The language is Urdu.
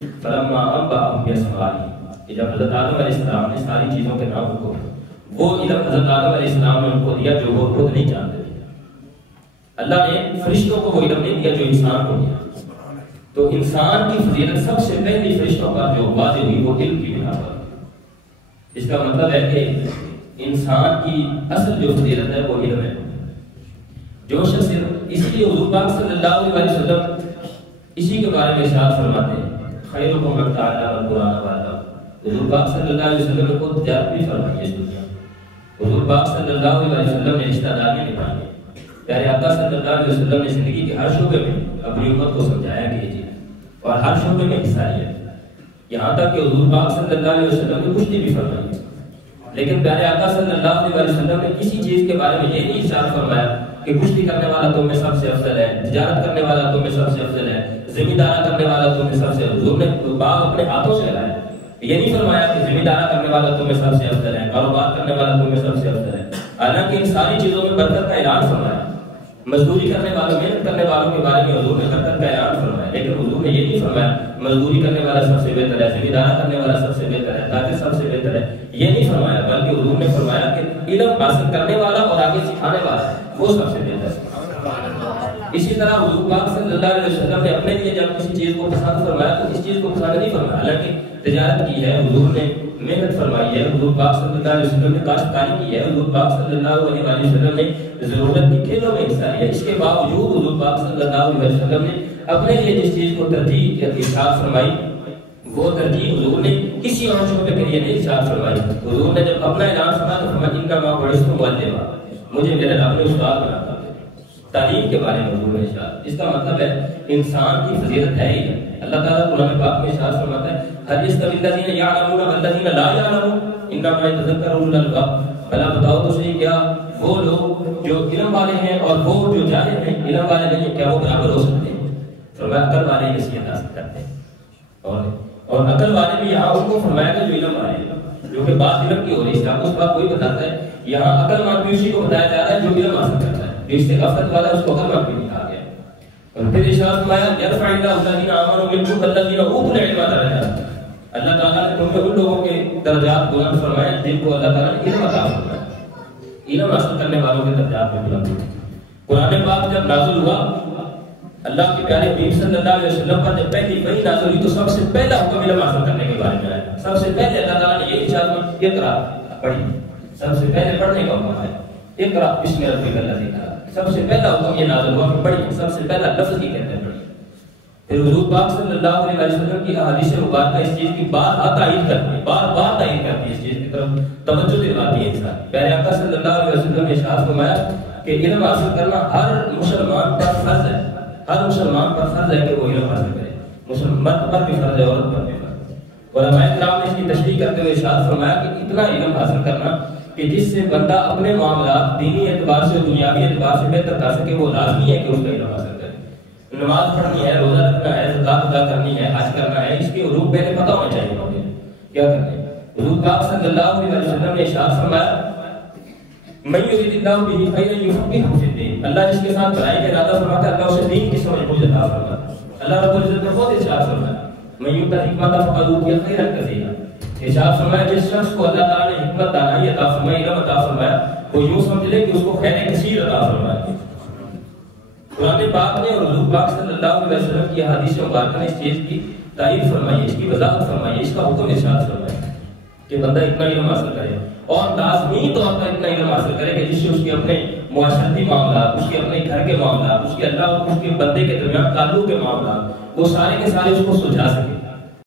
فلما انبأهم بأسمائهم، جب حضرت آدم علیہ السلام نے ساری چیزوں کے نام کو وہ علم حضرت آدم علیہ السلام نے ان کو دیا جو وہ خود نہیں جانتے تھے. اللہ نے فرشتوں کو وہ علم نہیں دیا جو انسان کو دیا. تو انسان کی فضیلت سب سے پہلی فرشتوں پر جو واضح ہوئی وہ علم کی بنا پر. اس کا مطلب ہے کہ انسان کی اصل جو فضیلت ہے وہ علم ہے. جو شخص اس لیے حضور پاک صلی اللہ علیہ وسلم اسی کے بارے میں ارشاد فرماتے ہیں خیرکم من تعلم القرآن وعلمہ. حضور پاک صلی اللہ علیہ وسلم نے خود تجارت بھی فرمائی ہے. حضور پاک صلی اللہ علیہ وسلم نے رشتہ داریاں نبھائی ہیں. پیارے آقا صلی اللہ علیہ وسلم نے زندگی کے ہر شعبے میں اپنی امت کو سمجھایا کہ یہ اور ہر شعبے میں حصہ لیا. یہاں تک کہ حضور پاک صلی اللہ علیہ وسلم نے کشتی بھی فرمائی. لیکن پیارے آقا صلی اللہ علیہ وسلم نے کسی چیز کے بارے میں یہ نہیں ارشاد فرمایا کہ کشتی کرنے والا تم میں سب سے افضل ہے، تجارت کرنے والا تم میں سب سے افضل ہے، زمیندارہ کرنے والا تم میں سب سے. حضور نے باغ اپنے ہاتھوں سے لگایا. یہ نہیں فرمایا کہ زمیندارہ کرنے والا تم میں سب سے افضل ہے، کاروبار کرنے والا تم میں سب سے افضل ہے. حالانکہ ان ساری چیزوں میں برکت کا اعلان فرمایا. مزدوری کرنے والوں محنت کرنے والوں کے بارے میں حضور نے برکت کا اعلان فرمایا. لیکن حضور نے یہ نہیں فرمایا مزدوری کرنے والا سب سے بہتر ہے، زمیندارہ کرنے والا سب سے بہتر ہے، تاجر سب سے بہتر ہے. یہ نہیں فرمایا، بلکہ حضور نے فرمایا کہ علم حاصل کرنے والا اور آگے سکھانے والا وہ سب سے بہتر ہے. اسی طرح حضور پاک صلی اللہ علیہ وسلم نے اپنے لیے جب کسی چیز کو پسند فرمایا تو اس چیز کو پسند نہیں فرمایا. حالانکہ تجارت کی ہے، حضور نے محنت فرمائی ہے، حضور پاک صلی اللہ علیہ وسلم نے کاشتکاری کی ہے، حضور پاک صلی اللہ علیہ وسلم نے ضرورت کی کھیلوں میں حصہ لیا. اس کے باوجود حضور پاک صلی اللہ علیہ وسلم نے اپنے لیے جس چیز کو ترجیح ارشاد فرمائی وہ ترجیح حضور نے کسی اور شعبے کے لیے نہیں ارشاد فرمائی. حضور نے جب اپنا اعلان فرمایا تو فرمایا انما بعثت معلما، مجھے میرے رب نے استاد بنا. تعلیم کے بارے میں حضور نے ارشاد. اس کا مطلب ہے انسان کی فضیلت ہے ہی. اللہ تعالیٰ قرآن پاک میں ارشاد فرماتا ہے هل يستوي الذين يعلمون والذين لا يعلمون انما يتذكر اولو الالباب. بھلا بتاؤ تو صحیح کیا وہ لوگ جو علم والے ہیں اور وہ جو جاہل ہیں علم والے نہیں کیا وہ برابر ہو سکتے ہیں؟ فرمایا عقل والے نصیحت حاصل کرتے ہیں. اور عقل والے بھی یہاں ان کو فرمایا کہ جو علم والے ہیں جو کہ بات علم کی ہو رہی ہے. اس بات کوئی بتاتا ہے یہاں عقل مند بھی اسی کو بتایا جا رہا ہے جو علم حاصل کرتا ہے. جو اس سے غفلت والا اس کو عقل مند بھی دکھا گیا. اور پھر ارشاد فرمایا یرفع اللہ الذین آمنوا منکم والذین اوتوا العلم درجات. اللہ تعالیٰ نے تم میں ان لوگوں کے درجات بلند فرمائے جن کو اللہ تعالیٰ نے علم عطا فرمایا. علم حاصل کرنے والوں کے درجات میں بلند. قرآن پاک جب نازل ہوا اللہ کے پیارے حبیب صلی اللہ علیہ وسلم پر جب پہلی وحی نازل ہوئی تو سب سے پہلا حکم علم حاصل کرنے کے بارے میں آیا. سب سے پہلے اللہ تعالیٰ نے یہ ارشاد فرمایا اقرا پڑھی. سب سے پہلے پڑھنے کا حکم آیا اقرا بسم ربک الذی خلق. سب سے پہلا حکم یہ نازل ہوا کہ پڑھیے. سب سے پہلا لفظ ہی کہتے ہیں پڑھیے. پھر حضور پاک صلی اللہ علیہ وسلم کی احادیث مبارکہ اس چیز کی بار بار تائید کرتی ہے، بار بار تائید کرتی ہے، اس چیز کی طرف توجہ دلاتی ہے انسان. پیارے آقا صلی اللہ علیہ وسلم نے ارشاد فرمایا کہ علم حاصل کرنا ہر مسلمان پر فرض ہے. ہر مسلمان پر فرض ہے کہ وہ علم حاصل کرے. مرد پر بھی فرض ہے، عورت پر بھی فرض ہے. علماء کرام نے اس کی تشریح کرتے ہوئے ارشاد فرمایا کہ اتنا علم حاصل کرنا کہ جس سے بندہ اپنے معاملات دینی اعتبار سے دنیاوی اعتبار سے بہتر کر سکے وہ لازمی ہے کہ اس کا علم حاصل کرے. نماز پڑھنی ہے، روزہ رکھنا ہے، زکات ادا کرنی ہے، حج کرنا ہے، اس کے حروف پہلے پتہ ہونا چاہیے ہمیں کیا کرنا ہے. حضور پاک صلی اللہ علیہ وسلم نے ارشاد فرمایا من یرید اللہ بہ خیرا یفقہہ فی الدین. اللہ جس کے ساتھ بھلائی کا ارادہ فرماتا ہے اللہ اسے دین کی سمجھ بوجھ عطا فرماتا ہے. اللہ رب العزت نے خود ارشاد فرمایا من یؤتی الحکمۃ فقد اوتی خیرا کثیرا. ارشاد فرمایا جس شخص کو اللہ تعالیٰ نے حکمت دانائی عطا فرمائی، علم عطا فرمایا وہ یوں سمجھ لے کہ اس کو خیر کثیر عطا فرمایا. قرآن پاک نے اور حضور پاک صلی اللہ علیہ وسلم کی احادیث مبارکہ نے اس چیز کی تعریف فرمائی ہے، اس کی وضاحت فرمائی ہے، اس کا حکم ارشاد فرمایا کہ بندہ اتنا علم حاصل کرے اور لازمی طور پر اتنا علم حاصل کرے کہ جس سے اس کے اپنے معاشرتی معاملات، اس کے اپنے گھر کے معاملات، اس کے اللہ اور اس کے بندے کے درمیان تعلق کے معاملات وہ سارے کے سارے اس کو سلجھا سکے.